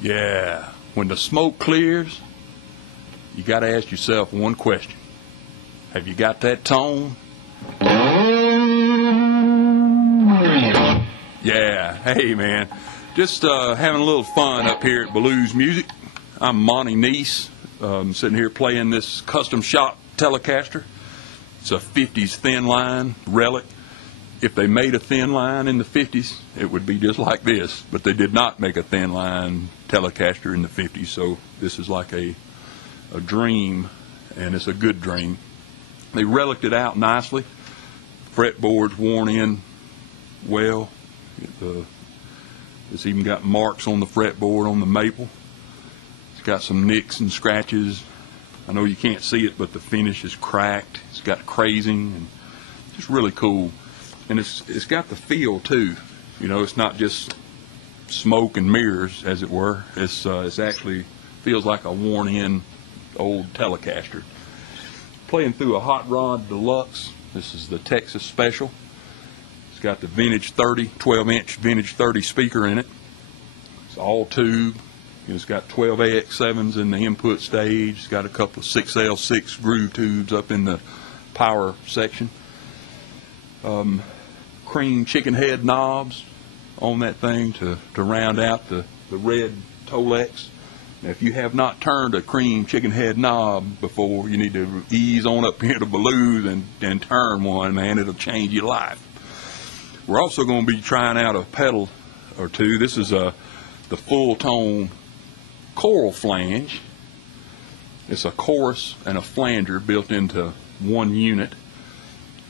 Yeah, when the smoke clears, you got to ask yourself one question. Have you got that tone? Yeah, hey man, just having a little fun up here at Ballew's Music. I'm Monty, sitting here playing this Custom Shop Telecaster. It's a 50s Thinline relic. If they made a Thinline in the 50s, it would be just like this, but they did not make a Thinline Telecaster in the 50s, so this is like a dream, and it's a good dream. They reliced it out nicely. Fretboard's worn in well. It's even got marks on the fretboard on the maple. It's got some nicks and scratches. I know you can't see it, but the finish is cracked. It's got crazing, and just really cool. And it's got the feel too. You know, it's not just smoke and mirrors, as it were. It's actually feels like a worn-in old Telecaster. Playing through a Hot Rod Deluxe. This is the Texas Special. It's got the vintage 12-inch vintage 30 speaker in it. It's all tube. It's got 12 AX7s in the input stage. It's got a couple of 6L6 groove tubes up in the power section. Cream chicken head knobs on that thing to round out the red Tolex. Now, if you have not turned a cream chicken head knob before, you need to ease on up here to Ballew and turn one, man. It'll change your life. We're also going to be trying out a pedal or two. This is the Fulltone ChoralFLange. It's a chorus and a flanger built into one unit.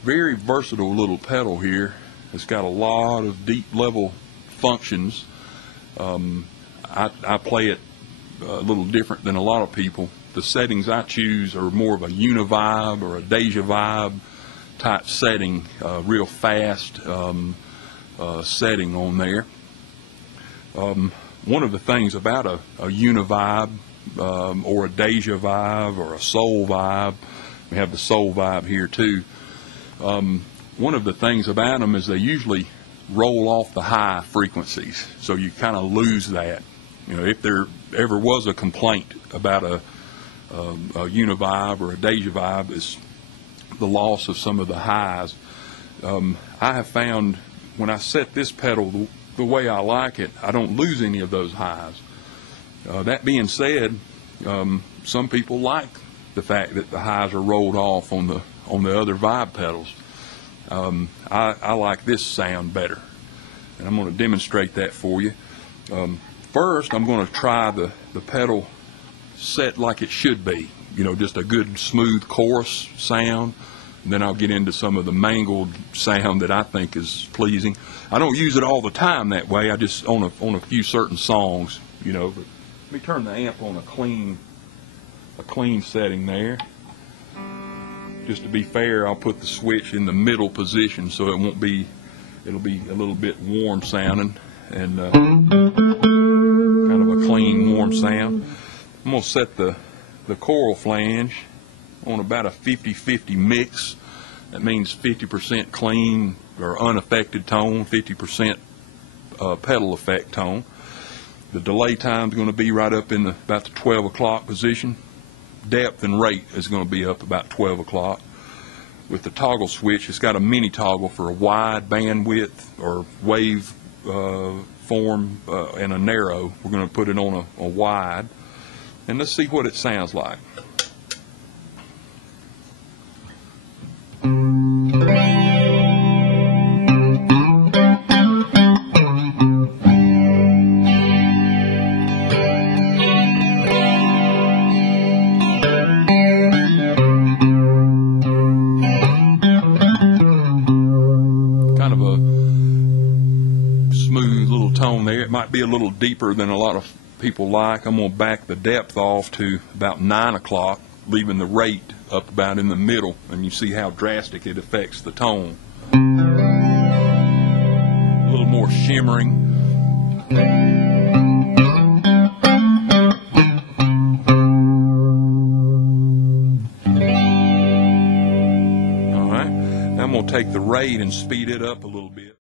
Very versatile little pedal here. It's got a lot of deep level functions. I play it a little different than a lot of people. The settings I choose are more of a univibe or a deja vibe type setting, real fast setting on there. One of the things about a univibe or a deja vibe or a soul vibe, we have the soul vibe here too. One of the things about them is they usually roll off the high frequencies, so you kind of lose that. You know, if there ever was a complaint about a univibe or a deja vibe, is the loss of some of the highs. I have found when I set this pedal the way I like it, I don't lose any of those highs. That being said, some people like the fact that the highs are rolled off on the other vibe pedals. I like this sound better, and I'm going to demonstrate that for you. First, I'm going to try the pedal set like it should be, you know, just a good smooth chorus sound, and then I'll get into some of the mangled sound that I think is pleasing. I don't use it all the time that way. I just on a few certain songs, you know. But let me turn the amp on a clean setting there. Just to be fair, I'll put the switch in the middle position so it'll be a little bit warm sounding and kind of a clean, warm sound. I'm going to set the ChoralFLange on about a 50-50 mix. That means 50% clean or unaffected tone, 50% pedal effect tone. The delay time is going to be right up in about the 12 o'clock position. Depth and rate is going to be up about 12 o'clock. With the toggle switch, it's got a mini toggle for a wide bandwidth or wave form and a narrow. We're going to put it on a wide, and let's see what it sounds like. Kind of a smooth little tone there. It might be a little deeper than a lot of people like. I'm going to back the depth off to about 9 o'clock, leaving the rate up about in the middle, and you see how drastic it affects the tone. A little more shimmering. Alright, now I'm I'm going to take the rate and speed it up a little bit.